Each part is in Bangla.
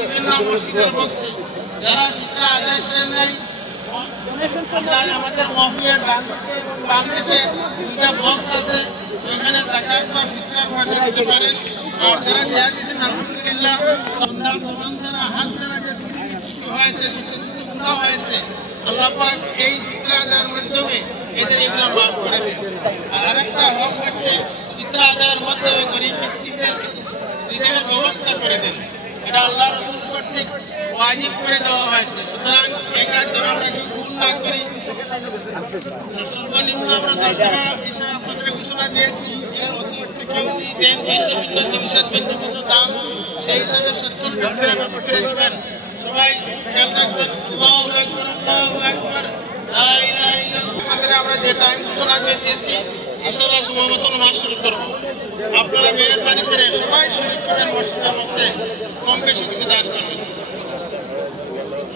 বিভিন্ন মসজিদের বক্সে যারা ফিতরা আদায় করেন নাই, আমাদের মহফিলের বাংলাতে দুইটা বক্স আছে, ওইখানে যাকাত বা ফিতরার পয়সা দিতে পারেন। আর যারা দেয়া দিয়েছেন আলহামদুলিল্লাহ, সন্তান যারা হাত ছাড়া যে হয়েছে, ছোট ছোট গুনাহ হয়েছে, আল্লাহ পাক এই ফিতরা আদায়ের মাধ্যমে এদের এগুলো মাফ করে দেন। আর আরেকটা হক হচ্ছে ফিতরা আদায়ের মাধ্যমে গরিব মিসকিনদের রিজিকের ব্যবস্থা করে দেন। এটা আল্লাহ রাসূল কর্তৃক ওয়াজিব করে দেওয়া হয়েছে। সুতরাং এই কাজ যেন আমরা কেউ ভুল না করি। সর্বনিম্ন আমরা 10 টাকা হিসাবে আপনাদের ঘোষণা দিয়েছি, এর অতিরিক্ত কেউ দেন ভিন্ন ভিন্ন জিনিসের ভিন্ন ভিন্ন দাম, সেই হিসাবে সচ্ছল ব্যক্তিরা বেশি করে দেবেন। সবাই খেয়াল রাখবেন। আল্লাহু আকবার, আল্লাহু আকবার, লা ইলাহা ইল্লাল্লাহ। আমরা যে টাইম ঘোষণা করে দিয়েছি ইনশাআল্লাহ সময় মতো নামাজ শুরু করব। আপনারা মেহরবানি করে সবাই শরীফ করবেন, মসজিদের মধ্যে কম বেশি কিছু দান করবেন।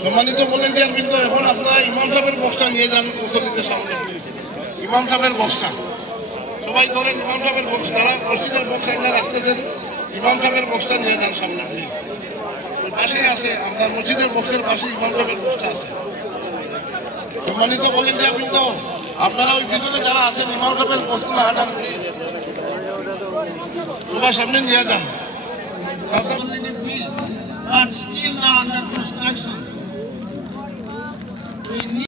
সম্মানিত ভলেন্টিয়ার বৃন্দ, এখন আপনারা ইমাম সাহেবের বক্সটা নিয়ে যান মুসল্লিদের সামনে। ইমাম সাহেবের বক্সটা সবাই ধরেন, ইমাম সাহেবের বক্স, তারা মসজিদের বক্স এনে রাখতেছেন, ইমাম সাহেবের বক্সটা নিয়ে যান সামনে প্লিজ। পাশেই আছে আপনার মসজিদের বক্সের পাশে ইমাম সাহেবের বক্সটা আছে। সম্মানিত ভলেন্টিয়ার বৃন্দ, আপনারা ওই পিছনে যারা আছেন ইমাম সাহেবের বক্সগুলো হাঁটান প্লিজ, সবার সামনে নিয়ে যান। Are still now under construction. We need